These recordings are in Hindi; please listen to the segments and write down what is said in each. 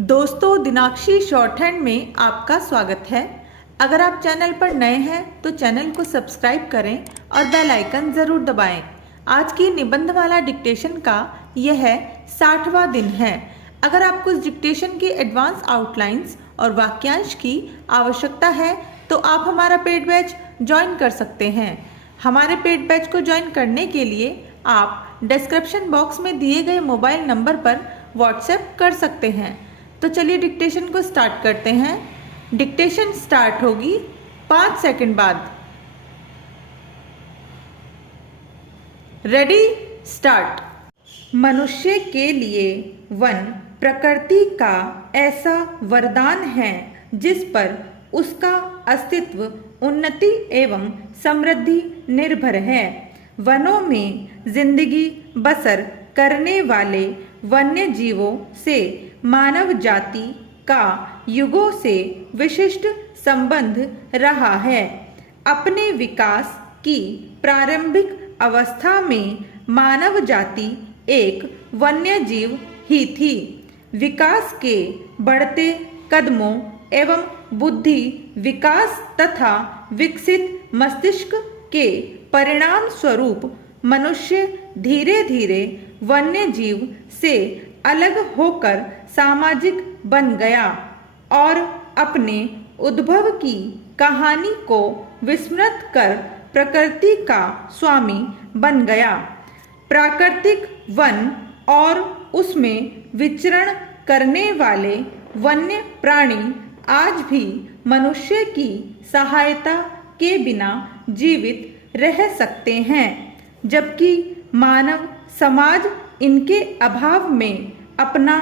दोस्तों, दिनाक्षी शॉर्ट हैंड में आपका स्वागत है। अगर आप चैनल पर नए हैं तो चैनल को सब्सक्राइब करें और बेल आइकन ज़रूर दबाएं। आज की निबंधमाला डिक्टेशन का यह 60वां दिन है। अगर आपको इस डिक्टेशन की एडवांस आउटलाइंस और वाक्यांश की आवश्यकता है तो आप हमारा पेड बैच ज्वाइन कर सकते हैं। हमारे पेड बैच को ज्वाइन करने के लिए आप डिस्क्रिप्शन बॉक्स में दिए गए मोबाइल नंबर पर व्हाट्सएप कर सकते हैं। तो चलिए डिक्टेशन को स्टार्ट करते हैं। डिक्टेशन स्टार्ट होगी 5 सेकंड बाद। Ready, start. मनुष्य के लिए वन प्रकृति का ऐसा वरदान है जिस पर उसका अस्तित्व, उन्नति एवं समृद्धि निर्भर है। वनों में जिंदगी बसर करने वाले वन्य जीवों से मानव जाति का युगों से विशिष्ट संबंध रहा है। अपने विकास की प्रारंभिक अवस्था में मानव जाति एक वन्य जीव ही थी। विकास के बढ़ते कदमों एवं बुद्धि विकास तथा विकसित मस्तिष्क के परिणाम स्वरूप मनुष्य धीरे धीरे वन्य जीव से अलग होकर सामाजिक बन गया और अपने उद्भव की कहानी को विस्मृत कर प्रकृति का स्वामी बन गया। प्राकृतिक वन और उसमें विचरण करने वाले वन्य प्राणी आज भी मनुष्य की सहायता के बिना जीवित रह सकते हैं, जबकि मानव समाज इनके अभाव में अपना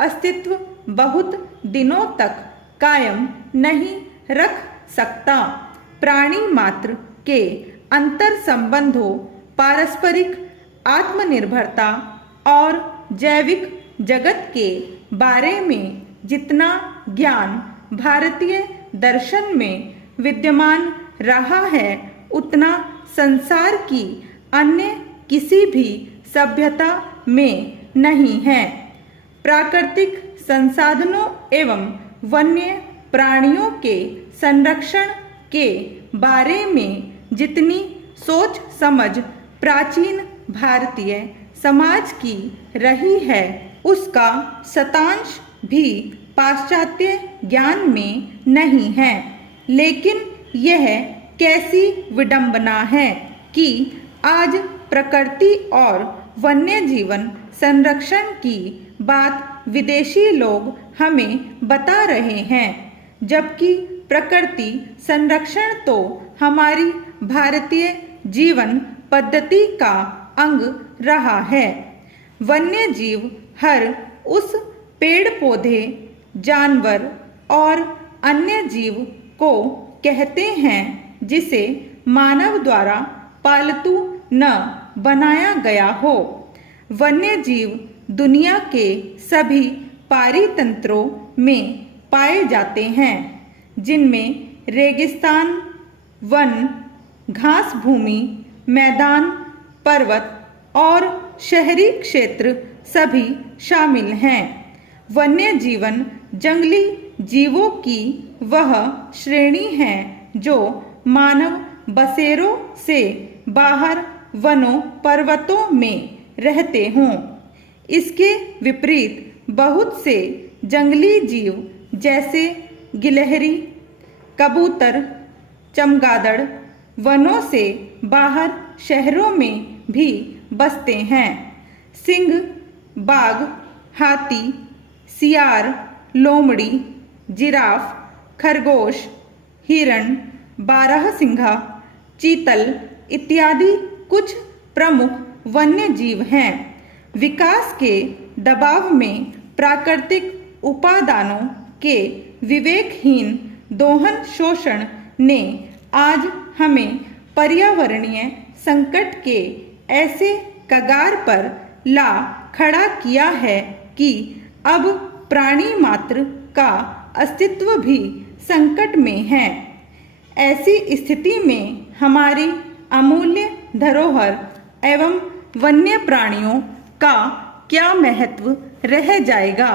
अस्तित्व बहुत दिनों तक कायम नहीं रख सकता। प्राणी मात्र के अंतर संबंधों, पारस्परिक आत्मनिर्भरता और जैविक जगत के बारे में जितना ज्ञान भारतीय दर्शन में विद्यमान रहा है, उतना संसार की अन्य किसी भी सभ्यता में नहीं है। प्राकृतिक संसाधनों एवं वन्य प्राणियों के संरक्षण के बारे में जितनी सोच समझ प्राचीन भारतीय समाज की रही है, उसका शतांश भी पाश्चात्य ज्ञान में नहीं है। लेकिन यह कैसी विडंबना है कि आज प्रकृति और वन्य जीवन संरक्षण की बात विदेशी लोग हमें बता रहे हैं, जबकि प्रकृति संरक्षण तो हमारी भारतीय जीवन पद्धति का अंग रहा है। वन्य जीव हर उस पेड़ पौधे, जानवर और अन्य जीव को कहते हैं जिसे मानव द्वारा पालतू न बनाया गया हो। वन्य जीव दुनिया के सभी पारितंत्रों में पाए जाते हैं, जिनमें रेगिस्तान, वन, घास भूमि, मैदान, पर्वत और शहरी क्षेत्र सभी शामिल हैं। वन्य जीवन जंगली जीवों की वह श्रेणी है जो मानव बसेरों से बाहर वनों पर्वतों में रहते हों। इसके विपरीत बहुत से जंगली जीव जैसे गिलहरी, कबूतर, चमगादड़ वनों से बाहर शहरों में भी बसते हैं। सिंह, बाघ, हाथी, सियार, लोमड़ी, जिराफ, खरगोश, हिरण, बारहसिंघा, चीतल इत्यादि कुछ प्रमुख वन्य जीव हैं। विकास के दबाव में प्राकृतिक उपादानों के विवेकहीन दोहन शोषण ने आज हमें पर्यावरणीय संकट के ऐसे कगार पर ला खड़ा किया है कि अब प्राणी मात्र का अस्तित्व भी संकट में है। ऐसी स्थिति में हमारी अमूल्य धरोहर एवं वन्य प्राणियों का क्या महत्व रह जाएगा।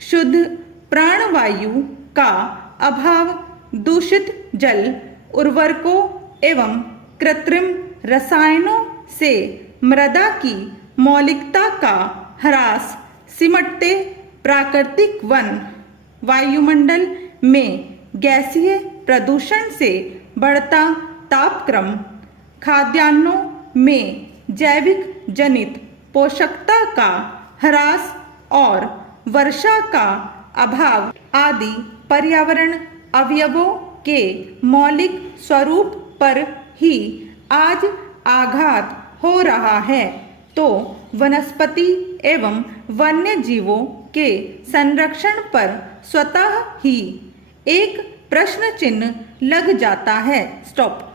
शुद्ध प्राणवायु का अभाव, दूषित जल, उर्वरकों एवं कृत्रिम रसायनों से मृदा की मौलिकता का ह्रास, सिमटते प्राकृतिक वन, वायुमंडल में गैसीय प्रदूषण से बढ़ता तापक्रम, खाद्यान्नों में जैविक जनित पोषकता का ह्रास और वर्षा का अभाव आदि पर्यावरण अवयवों के मौलिक स्वरूप पर ही आज आघात हो रहा है, तो वनस्पति एवं वन्य जीवों के संरक्षण पर स्वतः ही एक प्रश्न चिन्ह लग जाता है। स्टॉप।